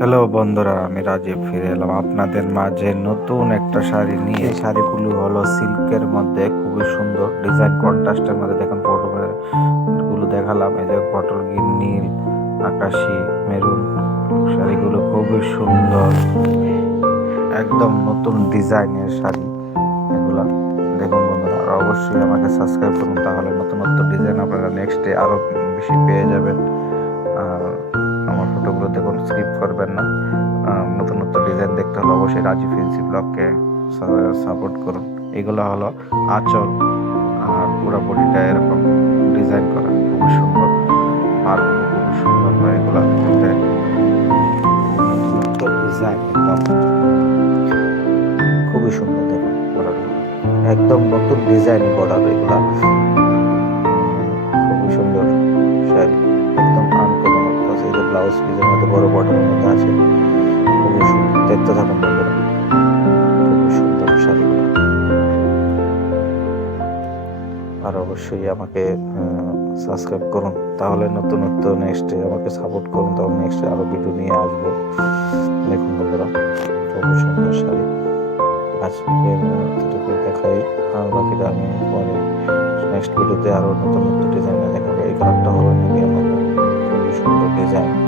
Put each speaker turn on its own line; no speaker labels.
Hello বন্ধুরা, আমি রাজীব ফিরে এলাম। আপনাদের মাঝে নতুন একটা শাড়ি নিয়ে। শাড়িগুলি হলো সিল্কের মধ্যে, খুবই সুন্দর ডিজাইন কন্ট্রাস্টের মধ্যে। দেখুন ফটো গুলো দেখালাম, এই যে পটল গ্রিন, নীল, আকাশি, মেরুন। শাড়িগুলো খুবই সুন্দর। একদম নতুন ডিজাইনের শাড়ি এগুলা। দেখুন বন্ধুরা আর অবশ্যই আমাকে সাবস্ক্রাইব করুন, তাহলে নতুন নতুন ডিজাইন আপনারা নেক্সটে আরও বেশি পেয়ে যাবেন। করবেন না। নতুন নতুন ডিজাইন দেখতে হলে অবশ্যই রাজীব ফেন্সি ব্লগকে সাপোর্ট করুন। এগুলো হলো আঁচল আর পুরো বডিটা এরকম ডিজাইন করা। খুবই সুন্দর। আর খুবই সুন্দর হয় এগুলো দেখতে ডিজাইন খুবই সুন্দর দেখুন একদম নতুন ডিজাইন বর্ডার এগুলা। ব্লাউজ পিসের মধ্যে বড় বর্ডারের মধ্যে আছে। খুবই সুন্দর। দেখতে থাকুন বন্ধুরা। খুবই সুন্দর শাড়িগুলো। আর অবশ্যই আমাকে সাবস্ক্রাইব করুন। তাহলে নতুন নতুন নেক্সটে আমাকে সাপোর্ট করুন। তখন নেক্সটে আরও ভিডিও নিয়ে আসব। দেখুন বন্ধুরা, খুবই সুন্দর শাড়ি। আজকে এতটুকু দেখাই। আর বাকিটা আমি পরে নেক্সট ভিডিওতে আরও নতুন নতুন ডিজাইনে দেখাবো। এই কালারটা হলো মিডিয়াম খুবই সুন্দর ডিজাইন